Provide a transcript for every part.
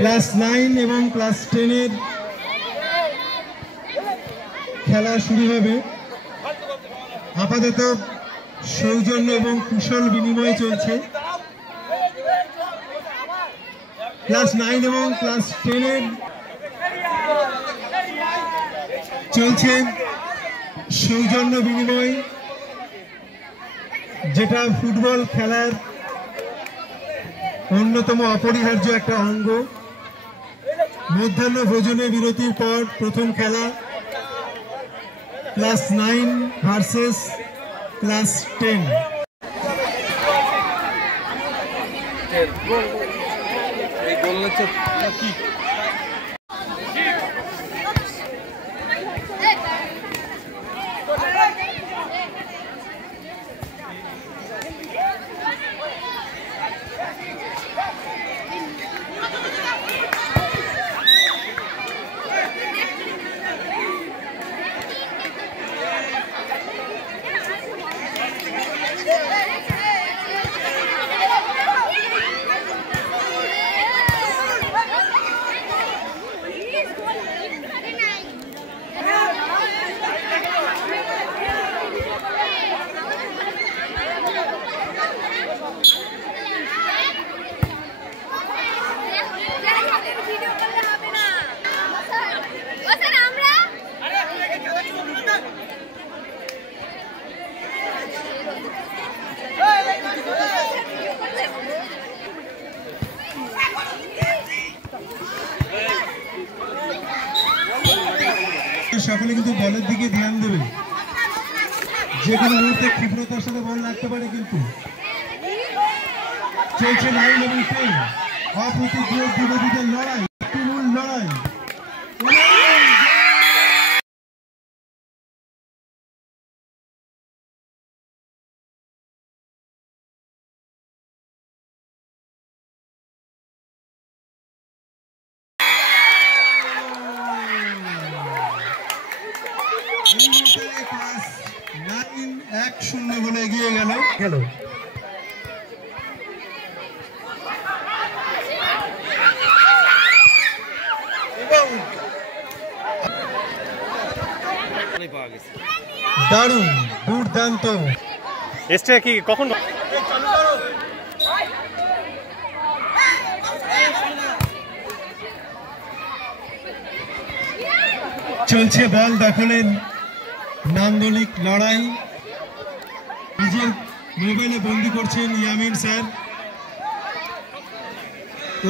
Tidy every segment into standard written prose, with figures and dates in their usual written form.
Class 9 এবং class 10 এর খেলা শুরু হবে। আপাতত সৌজন্য এবং কুশল বিনিময় চলছে। ক্লাস 9 এবং ক্লাস 10 এর চলছে সৌজন্য বিনিময়, যেটা ফুটবল খেলার অন্যতম অপরিহার্য একটা অঙ্গ। মধ্যাহ্ন ভোজনে বিরতির পর প্রথম খেলা, ক্লাস 9 ভার্সেস ক্লাস 10। সকলে কিন্তু বলের দিকে ধ্যান দেবে, যে কোনো মুহূর্তে ক্ষিপ্রতার সাথে বল লাগতে পারে। কিন্তু চলছে 9 এবং 10 অপ্রতিদ্বন্দ্বী যুবতীদের লড়াই, তুমুল লড়াই। ক্লাস 9 1-0 বলে এগিয়ে গেল। দারুণ, দুর্দান্ত। এসটা কি কখন চলছে বল দখলের নান্দনিক লড়াই। নিজের মোবাইলে বন্দি করছেন ইয়ামিন স্যার।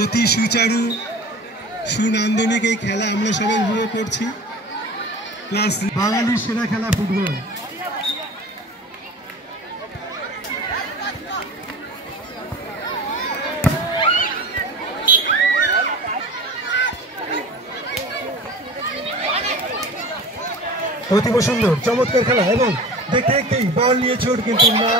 অতি সুচারু সুনান্দনিক এই খেলা আমরা সবাই উপভোগ করছি। ক্লাস বাঙালির সেরা খেলা ফুটবল। অতীব সুন্দর চমৎকার খেলা, এবং দেখতে দেখতেই বল নিয়ে ছোট, কিন্তু না।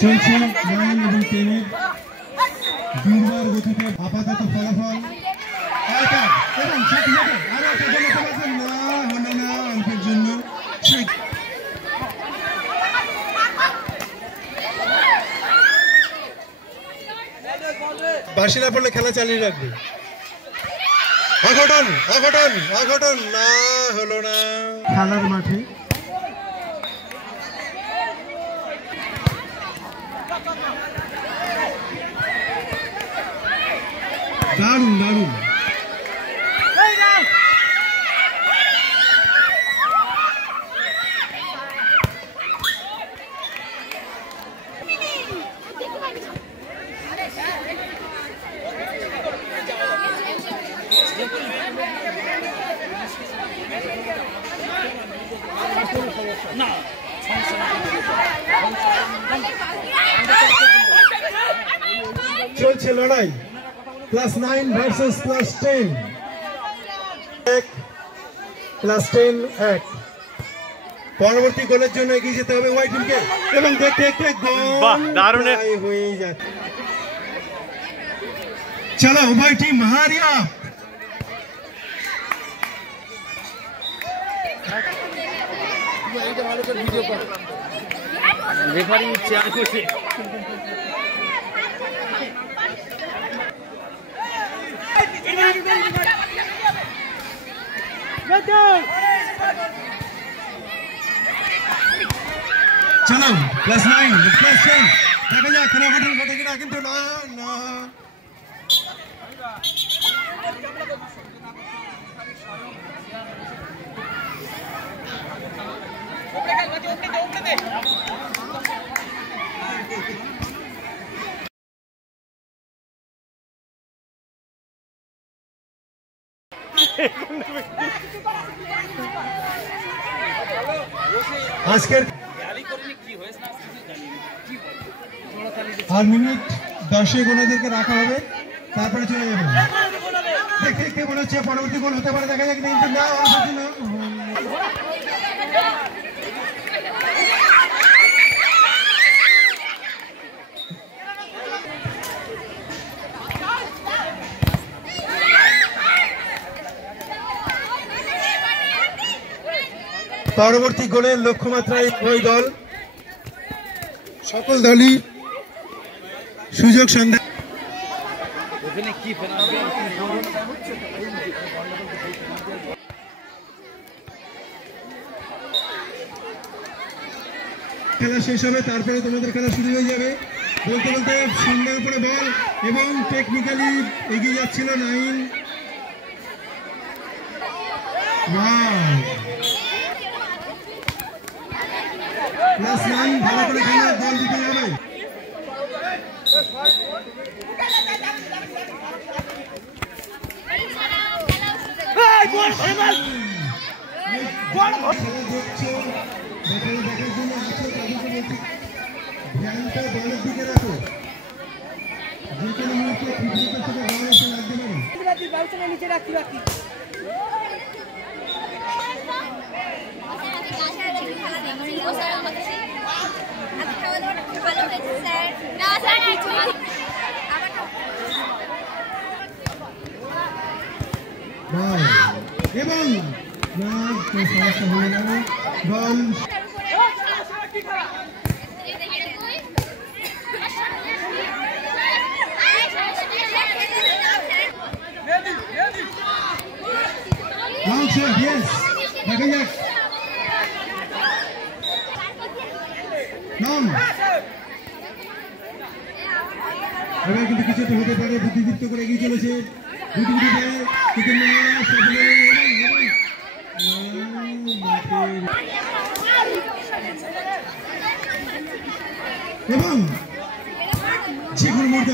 চলছে 9 এবং 10 এর দুর্বার গতিতে আপাতত ফলাফল অল্পের জন্য। বাঁশি না পড়লে খেলা চালিয়ে রাখবে। অঘটন অঘটন অঘটন, না হলো না। খেলার মাঠে দারুণ দারুণ। চলছে লড়াই, ক্লাস 9 ভার্সেস ক্লাস 10। ক্লাস 10 1। পরবর্তী গোলের জন্য এগিয়ে যেতে হবে ওয়াই টিমকে এবং দেখতে দেখতে গোল দারুণ হয়ে যায়। চলো উভয় টিম হারিয়া রেফারি চেয়ার করছে। চলো +9 +10 দেখা যাক কোন ঘটনা ঘটে কিনা, কিন্তু না না আজকের আর মিনিট 10 ওনাদেরকে রাখা হবে, তারপরে চলে যাবে। দেখতে দেখতে মনে হচ্ছে পরবর্তী গোল হতে পারে, দেখা যাক। কিন্তু না, পরবর্তী গোলের লক্ষ্যমাত্রায় ওই দল সকল দলই সুযোগ সন্ধান। খেলা শেষ হবে, তারপরে তোমাদের খেলা শুরু হয়ে যাবে। বলতে বলতে সুন্দর করে বল এবং টেকনিক্যালি এগিয়ে যাচ্ছিল 9। +9 ভালো করে খেলে বল দিতে হবে। ধ্যানটা বলের দিকে রাখো, যে কোনো মুহূর্তে ফুটবল থেকে বল এসে লাগতে পারে। নিচে রাখি রাখি এবং না সমস্যা হলো না, বল long shot, yes, দেখা যাক। নাম এবার কিন্তু কিছু একটা হতে পারে, বুদ্ধিদীপ্ত করে এগিয়ে চলেছে এবং যে কোনো মুহূর্তে